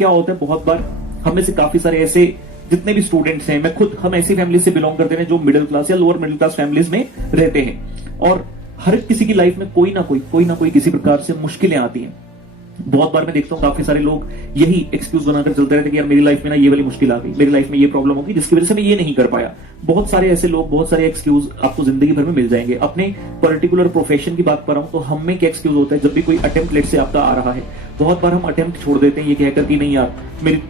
क्या होता है, बहुत बार हम में से काफी सारे ऐसे जितने भी स्टूडेंट्स हैं, मैं खुद, हम ऐसी फैमिली से बिलोंग करते हैं जो मिडिल क्लास या लोअर मिडिल क्लास फैमिलीज में रहते हैं, और हर किसी की लाइफ में कोई ना कोई किसी प्रकार से मुश्किलें आती हैं। बहुत बार मैं देखता हूँ काफी सारे लोग यही एक्सक्यूज बनाकर चलते रहते हैं कि यार मेरी लाइफ में ना ये वाली मुश्किल आ गई, मेरी लाइफ में ये प्रॉब्लम होगी जिसकी वजह से मैं ये नहीं कर पाया। बहुत सारे ऐसे लोग, बहुत सारे एक्सक्यूज आपको जिंदगी भर में मिल जाएंगे। अपने पर्टिकुलर प्रोफेशन की बात कर रहा हूं तो हम में क्या एक्सक्यूज होता है, जब भी कोई अटेम्प्ट लेट से आपका आ रहा है, बहुत बार हम अटेम्प्ट छोड़ देते हैं ये कहकर कि नहीं यार मेरी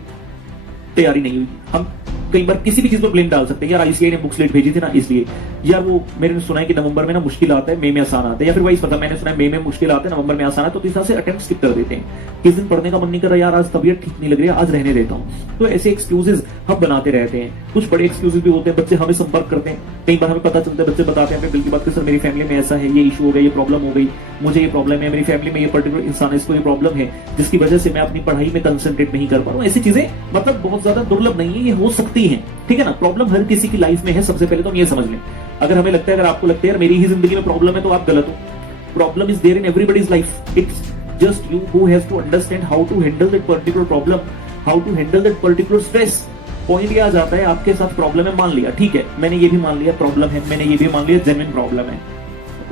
तैयारी नहीं हुई। हम कई बार किसी भी चीज पर ब्लेम डाल सकते हैं, यार आईसीआई ने बुक्स लेट भेजी थी ना इसलिए, यार वो मैंने सुना है कि नवंबर में ना मुश्किल आता है, मई में आसान आता है, या फिर वही पता मैंने सुना है मई में मुश्किल आता है, नवंबर में आसान है, तो इस तरह से अटेम्प्ट स्किप कर देते हैं। किस दिन पढ़ने का मन नहीं कर रहा, यार आज तबीयत ठीक नहीं लग रही है, आज रहने देता हूं। तो ऐसे एक्सक्यूजेस हम बनाते रहते हैं। कुछ बड़े एक्सक्यूजेस भी होते हैं, बच्चे हमें संपर्क करते हैं, कई बार हमें पता चलता है, बच्चे बताते हैं बिल की बात कर, सर मेरी फैमिली में ऐसा है, ये इशू हो गया, ये प्रॉब्लम हो गई, मुझे ये प्रॉब्लम है, मेरी फैमिली में ये पर्टिकुलर इंसान है, इसको ये प्रॉब्लम है, जिसकी वजह से मैं अपनी पढ़ाई में कंसंट्रेट नहीं कर पा रहा हूं। ऐसी चीजें मतलब बहुत ज्यादा दुर्लभ नहीं है, ये हो सकती है, ठीक है ना। प्रॉब्लम हर किसी की लाइफ में है, सबसे पहले तो हम ये समझ लें। अगर हमें लगता है, अगर आपको लगता है यार मेरी ही जिंदगी में प्रॉब्लम है, तो आप गलत हो। Problem is there in everybody's life, it's just you who has to understand how to handle that particular problem, how to handle that particular stress. Point ये आ जाता है, आपके साथ प्रॉब्लम है, मान लिया, ठीक है, मैंने ये भी मान लिया प्रॉब्लम है, मैंने ये भी मान लिया जेन्युइन प्रॉब्लम है,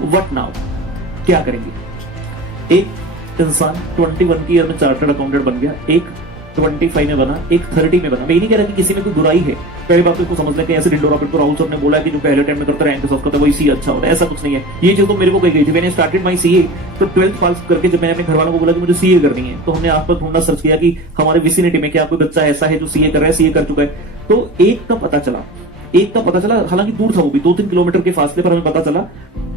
व्हाट नाउ, क्या करेंगे। एक इंसान 21 की ईयर में चार्टर्ड अकाउंटेंट बन गया, एक 25 में बना, एक 30 में बना। मैं ये नहीं कह रहा कि किसी में कोई बुराई है, पहली बात तो इसको समझ लें कि ऐसे डिंडोरा पर तो राहुल सर ने बोला कि जो पहले टाइम में करता रैंक सब करता है वही सी अच्छा होता है, ऐसा कुछ नहीं है। ये चीज तो मेरे को कही गई थी, मैंने स्टार्टेड माई सीए, तो 12th पास करके जब मैंने अपने घर वालों को बोला कि मुझे सीए करनी है, तो हमने आप पर ढूंढना सर्च किया कि हमारे विसिनिटी में क्या कोई बच्चा ऐसा है जो सीए कर रहा है, सीए कर चुका है। तो एक का पता चला, हालांकि दूर था वो भी, 2-3 किलोमीटर के फासले पर हमें पता चला,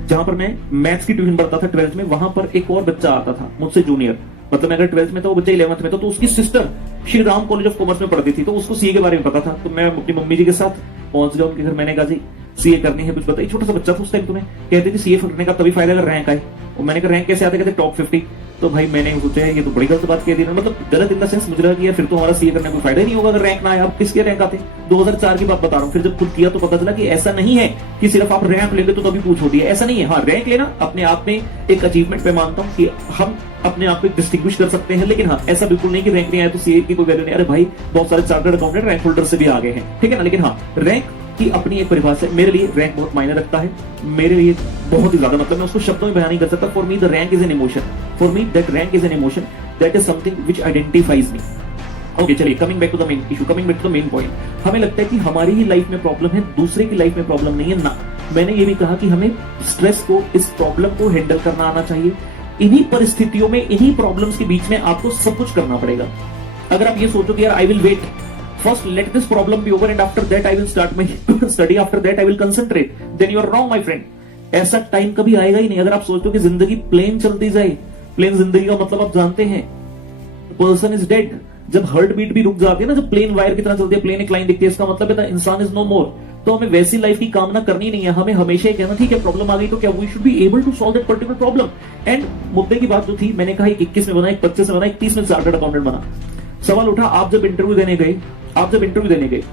जहां पर मैं मैथ्स की ट्यूशन पढ़ता था 12th में, वहां पर एक और बच्चा आता था मुझसे जूनियर, मतलब मैं अगर 12th में था, वो बच्चा 11th में था, तो उसकी sister Shri Ram college of commerce में पढ़ती थी, तो उसको सीए के बारे में पता था। तो मैं अपनी मम्मी जी के साथ पहुंच गया उनके घर, मैंने कहा जी सीए करनी है, कुछ बताइए। छोटा सा बच्चा था उस टाइम, तुम्हें कहते थे सीए करने का तभी फायदा अगर रैंक आए, और मैंने कहा रैंक कैसे आते, कहते टॉप 50। तो भाई मैंने सोचा है ये तो बड़ी गलत बात कह दी, मतलब गलत इन द सेंस, मुझे लगा कि यार फिर तो हमारा सीए करने का कोई फायदा ही नहीं होगा अगर रैंक ना आए। अब किसके रैंक आते, 2004 की बात बता रहा हूँ। फिर जब खुद किया तो पता चला कि ऐसा नहीं है कि सिर्फ आप रैंक लेंगे तो तभी पूछ होती है, ऐसा नहीं है। हाँ, रैंक लेना अपने आप में एक अचीवमेंट पे मानता हूँ कि हम अपने आप को डिस्टिंग्विश कर सकते हैं, लेकिन हाँ ऐसा बिल्कुल नहीं कि रैंक नहीं आया तो सीए की कोई वैल्यू नहीं। अरे भाई बहुत सारे चार्टर्ड अकाउंटेंट रैंक होल्डर से भी आगे हैं, ठीक है ना। लेकिन हाँ, रैंक की अपनी एक परिभाषा है, मेरे लिए रैंक बहुत मायने रखता है, मेरे लिए बहुत ही ज्यादा, मतलब मैं उसको शब्दों में बयान नहीं कर सकता। For me the rank is an emotion, for me that rank is an emotion, that is something which identifies me. Okay चलिए, coming back to the main issue, coming back to the main point. हमें लगता है कि हमारी ही life में problem है, दूसरे की लाइफ में प्रॉब्लम नहीं है ना। मैंने ये भी कहा कि हमें स्ट्रेस को, इस प्रॉब्लम को हैंडल करना आना चाहिए। इन्हीं परिस्थितियों में, इन्हीं प्रॉब्लम्स के बीच में आपको सब कुछ करना पड़ेगा। अगर आप ये सोचो कि यार I will wait, first let this problem be over and after that I will start my study, after that I will concentrate, then you are wrong my friend। ऐसा टाइम कभी आएगा ही नहीं। अगर आप सोचते हो कि जिंदगी प्लेन चलती जाए, प्लेन जिंदगी का मतलब आप जानते हैं, पर्सन इज डेड। जब हार्ट बीट भी रुक जाती है ना, जब प्लेन वायर की तरह चलती है, प्लेन एक लाइन दिखती है, इसका मतलब है इंसान इज नो मोर। तो हमें वैसी लाइफ की कामना करनी नहीं है, हमें हमेशा ही कहना ठीक है प्रॉब्लम आ गई तो क्या we should be able to solve that particular problem. And मुद्दे की बात जो थी, मैंने कहा 21 में बना, 25 में बना, 31 में चार्टर्ड अकाउंटेंट बना। सवाल उठा, आप जब इंटरव्यू देने गए,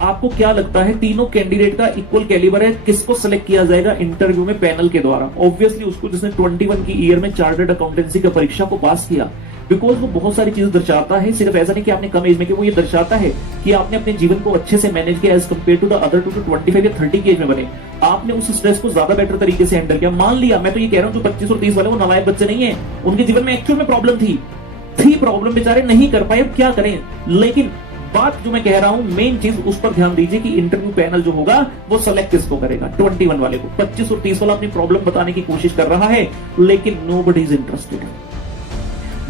आपको क्या लगता है तीनों कैंडिडेट का इक्वल कैलिबर है, किसको सिलेक्ट किया जाएगा इंटरव्यू में पैनल के द्वारा? ऑब्वियसली उसको जिसने 21 की ईयर में चार्टर्ड अकाउंटेंसी का परीक्षा को पास किया, बिकॉज वो बहुत सारी चीजें दर्शाता है। सिर्फ ऐसा नहीं कि आपने कम एज में किया, वो ये दर्शाता है कि आपने अपने जीवन को अच्छे से मैनेज किया as compare to the other two 25 या 30 की एज में बने। आपने उस स्ट्रेस को ज्यादा बेटर तरीके से हैंडल किया। मान लिया, मैं तो ये कह रहा हूं जो 25 और 30 वाले वो नालायक बच्चे नहीं है, उनके जीवन में एक्चुअल में प्रॉब्लम थी प्रॉब्लम, बेचारे नहीं कर पाए, अब क्या करें। लेकिन बात जो मैं कह रहा हूं, मेन चीज उस पर ध्यान दीजिए कि इंटरव्यू पैनल जो होगा वो सेलेक्ट किसको करेगा, 21 वाले को। 25 और 30 वाला अपनी प्रॉब्लम बताने की कोशिश कर रहा है, लेकिन नोबडी इज इंटरेस्टेड।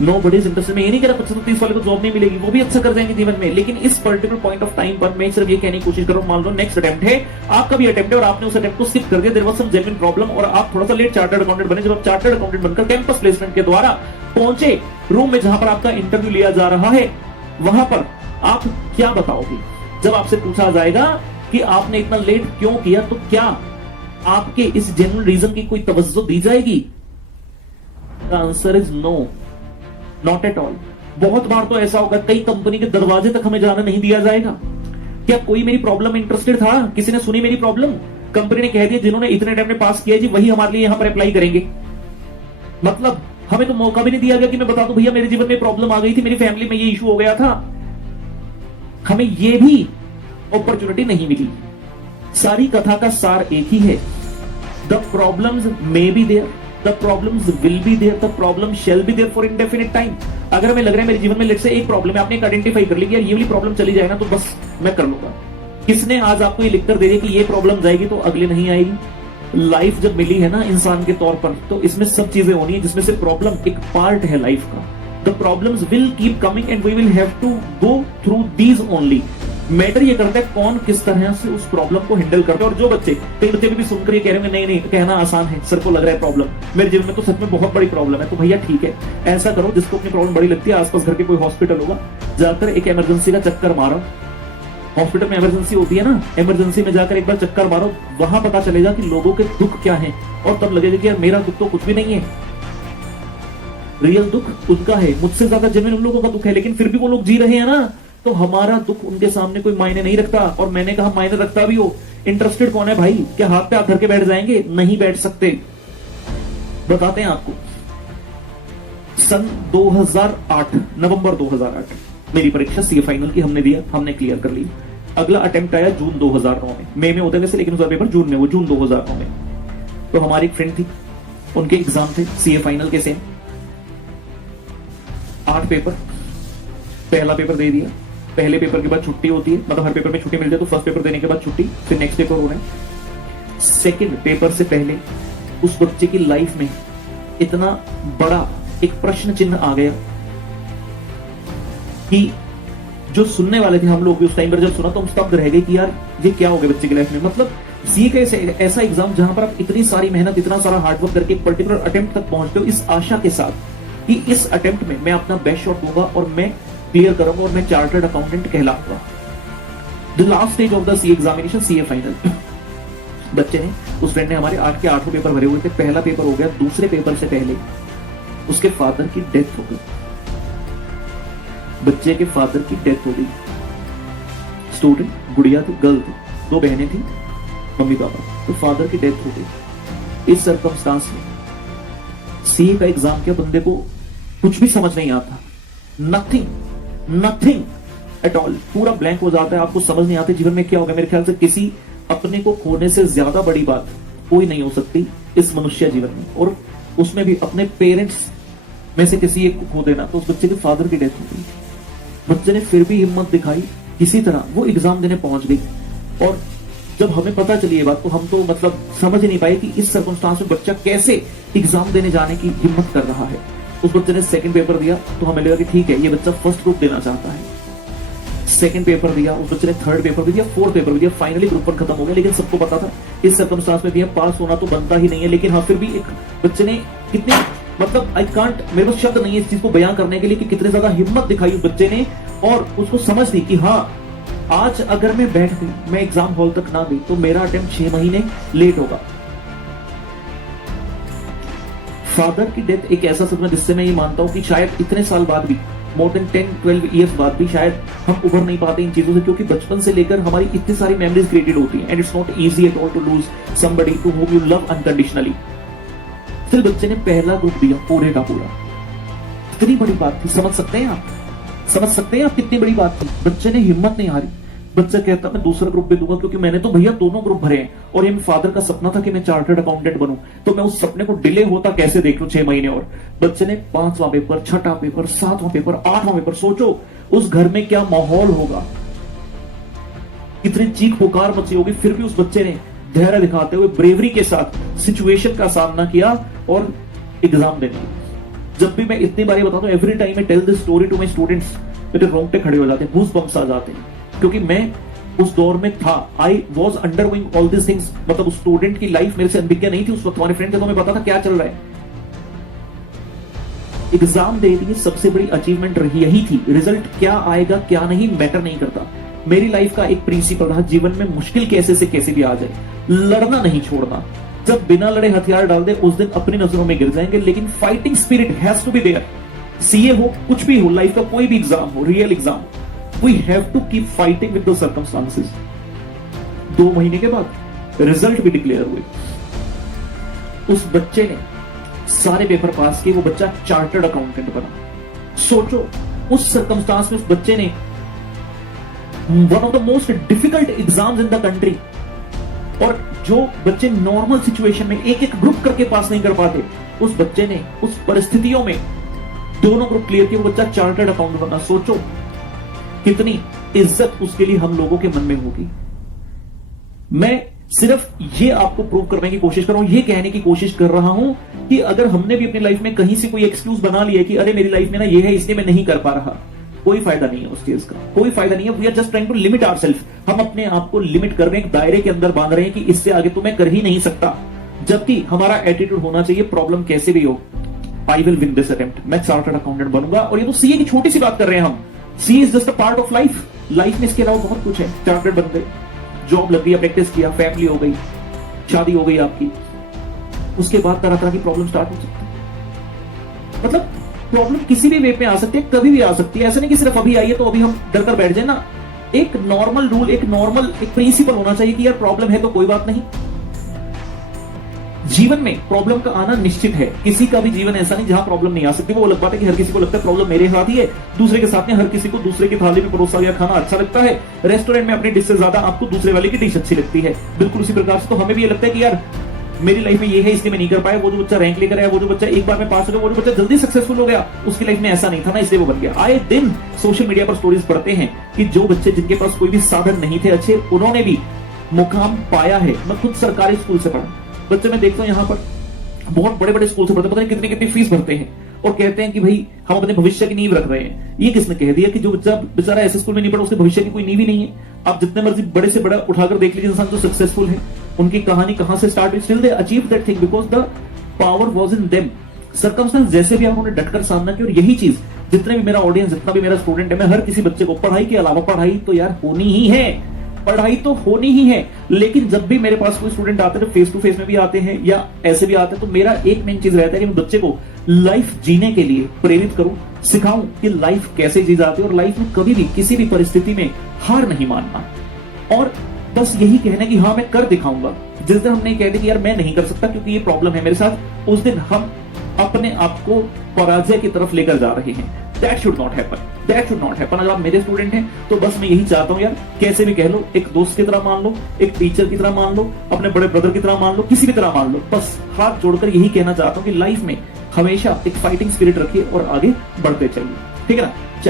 मैं ये नहीं कह रहा 25 और 30 वाले को जॉब नहीं मिलेगी, वो भी अच्छा कर जाएंगे जीवन में, लेकिन इस पर्टिकुलर पॉइंट ऑफ टाइम पर मैं सिर्फ ये कहने की कोशिश कर रहा हूं, मान लो नेक्स्ट अटेम्प्ट है, आपका भी अटेम्प्ट है और आपने उस अटेम्प्ट को स्किप कर दिया, there was some genuine problem और आप थोड़ा सा लेट चार्टर्ड अकाउंटेंट बने। जब आप चार्टर्ड अकाउंटेंट बनकर कैंपस प्लेसमेंट के द्वारा पहुंचे रूम में जहां पर आपका इंटरव्यू लिया जा रहा है, वहां पर आप क्या बताओगे? जब आपसे पूछा जाएगा कि आपने इतना लेट क्यों किया, तो क्या आपके इस जेन्युइन रीजन की कोई तवज्जो दी जाएगी? The answer is no, not at all. बहुत बार तो ऐसा होगा, कई कंपनी के दरवाजे तक हमें जाना नहीं दिया जाएगा। क्या कोई मेरी प्रॉब्लम इंटरेस्टेड था? किसी ने सुनी मेरी प्रॉब्लम? कंपनी ने कह दिया जिन्होंने इतने टाइम में पास किया जी वही हमारे लिए यहां पर अप्लाई करेंगे। मतलब हमें तो मौका भी नहीं दिया गया कि मैं बता दूं भैया मेरे जीवन में प्रॉब्लम आ गई थी, मेरी फैमिली में ये इशू हो गया था। हमें ये भी अपॉर्चुनिटी नहीं मिली। सारी कथा का सार एक ही है, the problems may be there, the problems will be there, the problem shall be there for indefinite time. अगर हमें लग रहा है मेरे जीवन में लेट से एक प्रॉब्लम है, आपने एक आइडेंटिफाई कर ली कि यार ये वाली प्रॉब्लम चली जाए ना तो बस मैं कर लूंगा। किसने आज आपको ये लिखकर दे दिया कि ये प्रॉब्लम जाएगी तो अगले नहीं आएगी। लाइफ जब मिली है ना इंसान के तौर पर, तो इसमें सब चीजें होनी है, जिसमें से प्रॉब्लम एक पार्ट है लाइफ का। The problems will keep coming and we will have to go through these only. Matter ये करता है कौन किस तरह से उस प्रॉब्लम को हैंडल करता है। और जो बच्चे कई बच्चे भी सुनकर ये कह रहे हैं नहीं नहीं कहना आसान है, सर को लग रहा है प्रॉब्लम मेरे जीवन में तो सच में बहुत बड़ी प्रॉब्लम है, तो भैया ठीक है, ऐसा करो जिसको अपनी प्रॉब्लम बड़ी लगती है, आसपास घर के कोई हॉस्पिटल होगा, जाकर एक इमरजेंसी का चक्कर मारो। हॉस्पिटल में इमरजेंसी होती है ना, इमरजेंसी में जाकर एक बार चक्कर मारो, वहां पता चलेगा कि लोगों के दुख क्या है, और तब लगेगा कि यार मेरा दुख तो कुछ भी नहीं है। रियल दुख उनका है, मुझसे ज्यादा जेन्युइन उन लोगों का दुख है, लेकिन फिर भी वो लोग जी रहे हैं ना, तो हमारा दुख उनके सामने कोई मायने नहीं रखता। और मैंने कहा मायने रखता भी हो, इंटरेस्टेड कौन है भाई? क्या हाथ पे हाथ धर के बैठ जाएंगे? नहीं बैठ सकते। बताते हैं आपको, सन 2008 नवंबर 2008 मेरी परीक्षा सीए फाइनल की हमने दिया, हमने क्लियर कर ली। अगला अटेम्प्ट आया जून 2009 में, मई में होते वैसे, लेकिन उसका पेपर जून में, वो जून 2009 में। तो हमारी एक फ्रेंड थी, उनके एग्जाम थे सीए फाइनल के सेम, 8 पेपर, पहला पेपर दे दिया। पहले पेपर के बाद छुट्टी होती है, मतलब हर पेपर में छुट्टी मिलती है, तो फर्स्ट पेपर देने के बाद छुट्टी, फिर नेक्स्ट पेपर हो रहा है। सेकंड पेपर से पहले उस बच्चे की लाइफ में इतना बड़ा एक प्रश्न चिन्ह आ गया कि जो सुनने वाले थे हम लोग भी उस टाइम पर जब सुना तो हम स्तब्ध रह गए कि यार ये क्या हो गया बच्चे की लाइफ में। मतलब सीए का ऐसा एग्जाम जहां पर आप इतनी सारी मेहनत, इतना सारा हार्डवर्क करके एक पर्टिकुलर अटेम्प्ट तक पहुंचते हो, इस आशा के साथ कि इस अटेम्प्ट में मैं अपना बेस्ट शॉट दूंगा और मैं क्लियर करूंगा और मैं चार्टर्ड अकाउंटेंट कहलाऊंगा। The last stage of the CA examination, CA final. बच्चे ने, उस फ्रेंड ने, हमारे 8 के 8 पेपर भरे हुए थे, पहला पेपर हो गया, दूसरे पेपर से पहले उसके फादर की डेथ हो गई। बच्चे के फादर की डेथ हो गई। स्टूडेंट, गुड़िया थी, गर्ल थी, 2 बहनें थी, मम्मी पापा, तो फादर की डेथ हो गई। इस सर्कमस्टांस में सीए का एग्जाम के बंदे को कुछ भी समझ नहीं आता, नथिंग एट ऑल, पूरा ब्लैंक हो जाता है। आपको समझ नहीं आती जीवन में क्या होगा। मेरे ख्याल से किसी अपने को खोने से ज्यादा बड़ी बात कोई नहीं हो सकती इस मनुष्य जीवन में, और उसमें भी अपने पेरेंट्स में से किसी एक को खो देना। तो उस बच्चे के फादर की डेथ हो गई। बच्चे ने फिर भी हिम्मत दिखाई, किसी तरह वो एग्जाम देने पहुंच गई। और जब हमें पता चली ये बात तो हम तो मतलब समझ ही नहीं पाए कि इस सर्कमस्टांस में बच्चा कैसे एग्जाम देने जाने की हिम्मत कर रहा है। उस बच्चे ने सेकंड पेपर दिया तो हमें लगा कि ठीक है ये बच्चा फर्स्ट ग्रुप देना चाहता है। सेकंड पेपर दिया, उस बच्चे ने थर्ड पेपर भी दिया, फोर्थ पेपर भी दिया, फाइनली ग्रुप 1 खत्म हो गया। लेकिन सबको पता था इस सर्कमस्टांस में दिया, पास होना तो बनता ही नहीं है। लेकिन हाँ, फिर भी एक बच्चे ने कितनी, मतलब आई कांट, मेरे पास शब्द नहीं है इस चीज को बयां करने के लिए कि कितने ज्यादा हिम्मत दिखाई उस बच्चे ने, और उसको समझ दी कि हाँ आज अगर मैं बैठ गई, मैं एग्जाम हॉल तक ना गई तो मेरा अटेम्प्ट 6 महीने लेट होगा। फादर की डेथ एक ऐसा सदमा जिससे मैं ये मानता हूं कि शायद इतने साल बाद भी, मोर देन 10-12 ईयर्स बाद भी शायद हम उभर नहीं पाते इन चीजों से, क्योंकि बचपन से लेकर हमारी इतनी सारी मेमोरीज क्रिएटेड होती हैं, and it's not easy at all to lose somebody to whom you love unconditionally. फिर बच्चे ने पहला ग्रुप दिया पूरे का पूरा। इतनी बड़ी बात थी, समझ सकते हैं आप, समझ सकते हैं आप कितनी बड़ी बात थी। बच्चे ने हिम्मत नहीं हारी। बच्चा कहता मैं दूसरा ग्रुप भी दूंगा, क्योंकि मैंने तो भैया दोनों ग्रुप भरे हैं और ये मेरे फादर का सपना था कि मैं चार्टर्ड अकाउंटेंट बनूं, तो मैं उस सपने को डिले होता कैसे देख लूं 6 महीने और। बच्चे ने 5वां पेपर, 6ठा पेपर, 7वां पेपर, 8वां पेपर, सोचो उस घर में क्या माहौल होगा, कितनी चीख पुकार मची होगी। फिर भी उस बच्चे ने धैर्य दिखाते हुए ब्रेवरी के साथ सिचुएशन का सामना किया और एग्जाम देने। जब भी मैं इतनी बार बताता हूं, every time I tell this story to my students, मेरे रोंगटे खड़े हो जाते हैं, गूज बम्प्स आ जाते हैं, क्योंकि मैं उस दौर में था। I was undergoing all this things. मतलब उस स्टूडेंट की लाइफ मेरे से अनभिज्ञ नहीं थी उस वक्त। हमारे फ्रेंड थे तो हमें पता था क्या चल रहा है। एग्जाम दे दिए, सबसे बड़ी अचीवमेंट रही यही थी। रिजल्ट क्या आएगा क्या नहीं मैटर नहीं करता। मेरी लाइफ का एक प्रिंसिपल रहा, जीवन में मुश्किल कैसे से कैसे भी आ जाए, लड़ना नहीं छोड़ना। जब बिना लड़े हथियार डाल दे उस दिन अपनी नजरों में गिर जाएंगे, लेकिन fighting spirit has to be there. CA हो, कुछ भी हो, लाइफ का कोई भी एग्जाम हो, real exam, we have to keep fighting with the circumstances. 2 महीने के बाद रिजल्ट भी डिक्लेयर हुए। उस बच्चे ने सारे पेपर पास किए, वो बच्चा चार्टर्ड अकाउंटेंट बना। सोचो उस सर्कमस्टांस में उस बच्चे ने one of the most difficult exams in the country, और जो बच्चे नॉर्मल सिचुएशन में एक एक ग्रुप करके पास नहीं कर पाते, उस बच्चे ने उस परिस्थितियों में दोनों ग्रुप क्लियर किए, वो बच्चा चार्टर्ड अकाउंटेंट बना। सोचो कितनी इज्जत उसके लिए हम लोगों के मन में होगी। मैं सिर्फ ये आपको प्रूव करने की कोशिश कर रहा हूं, ये कहने की कोशिश कर रहा हूं कि अगर हमने भी अपनी लाइफ में कहीं से कोई एक्सक्यूज बना लिया कि अरे मेरी लाइफ में ना ये है इसलिए मैं नहीं कर पा रहा, कोई फायदा नहीं है उस चीज का, कोई फायदा नहीं है। We are just trying to limit ourself. हम अपने आप को लिमिट कर रहे हैं, एक दायरे के अंदर बांध रहे हैं कि इससे आगे तो मैं कर ही नहीं सकता, जबकि हमारा एटीट्यूड होना चाहिए प्रॉब्लम कैसे भी हो, I will win this attempt, मैं चार्टर्ड अकाउंटेंट बनूंगा। और ये तो सीए की छोटी सी बात कर रहे हैं हम, C is just a part of life. Life में इसके अलावा बहुत कुछ है। चार्टर्ड बन गए, जॉब लग गई, प्रैक्टिस किया, फैमिली हो गई, शादी हो गई आपकी, उसके बाद तरह तरह की प्रॉब्लम स्टार्ट हो सकती है। मतलब प्रॉब्लम किसी भी वे पे आ सकती है, कभी भी आ सकती है। ऐसा नहीं कि सिर्फ अभी आई है तो अभी हम डर कर बैठ जाए ना। एक नॉर्मल रूल, एक प्रिंसिपल होना चाहिए कि यार प्रॉब्लम है तो कोई बात नहीं। जीवन में प्रॉब्लम का आना निश्चित है, किसी का भी जीवन ऐसा नहीं जहां प्रॉब्लम नहीं आ सकती। वो अलग बात है कि हर किसी को लगता है प्रॉब्लम मेरे साथ ही है, दूसरे के साथ में। हर किसी को दूसरे की थाली में परोसा गया खाना अच्छा लगता है, रेस्टोरेंट में अपनी डिश से ज्यादा आपको दूसरे वाले की डिश अच्छी लगती है। बिल्कुल उसी प्रकार से तो हमें भी ये लगता है कि यार मेरी लाइफ में ये है इसलिए मैं नहीं कर पाया, वो जो बच्चा रैंक लेकर आया, वो जो बच्चा एक बार में पास हो गया, वो जो बच्चा जल्दी सक्सेसफुल हो गया, उसकी लाइफ में ऐसा नहीं था ना इसलिए वो बन गया। आए दिन सोशल मीडिया पर स्टोरीज पढ़ते हैं कि जो बच्चे जिनके पास कोई भी साधन नहीं थे अच्छे, उन्होंने भी मुकाम पाया है। मैं खुद सरकारी स्कूल से पढ़ा, बच्चे मैं देखता हूँ यहाँ पर बहुत बड़े बड़े स्कूल से पढ़ते, पता नहीं कितनी कितनी फीस भरते हैं और कहते हैं कि भाई हम अपने भविष्य की नींव रख रहे हैं। ये किसने कह दिया कि जो बच्चा बेचारा ऐसे स्कूल में नहीं पढ़ा उसके भविष्य की कोई नींव ही नहीं है। आप जितने मर्जी बड़े से बड़ा उठाकर देख लीजिए इंसान जो सक्सेसफुल है, उनकी कहानी कहां से स्टार्ट हुई, still they achieve that thing because the power was in them. Circumstance जैसे भी उन्होंने डटकर सामना किया। और यही चीज जितने भी मेरा ऑडियंस, जितना भी मेरा स्टूडेंट है, मैं हर किसी बच्चे को, पढ़ाई के अलावा पढ़ाई तो यार होनी ही है, पढ़ाई तो होनी ही है। लेकिन जब भी मेरे पास कोई स्टूडेंट आते हैं, फेस टू फेस में भी आते हैं या ऐसे भी आते हैं, तो मेरा एक मेन चीज रहता है कि मैं बच्चे को लाइफ जीने के लिए प्रेरित करूं, सिखाऊं कि लाइफ कैसे जी जाती है और लाइफ में कभी भी किसी भी परिस्थिति में हार नहीं मानना। और बस यही कहना कि हाँ मैं कर दिखाऊंगा। जिस दिन हमने कह दिया कि यार मैं नहीं कर सकता क्योंकि ये प्रॉब्लम है मेरे साथ, उस दिन हम अपने आप को पराजय की तरफ लेकर जा रहे हैं। That should not happen, that should not happen. अगर आप मेरे स्टूडेंट हैं तो बस मैं यही चाहता हूं यार, कैसे भी कह लो, एक दोस्त की तरह मान लो, एक टीचर की तरह मान लो, अपने बड़े ब्रदर की तरह मान लो, किसी भी तरह मान लो। बस हाथ जोड़कर यही कहना चाहता हूं कि लाइफ में हमेशा एक फाइटिंग स्पिरिट रखिए और आगे बढ़ते चलिए, ठीक है ना।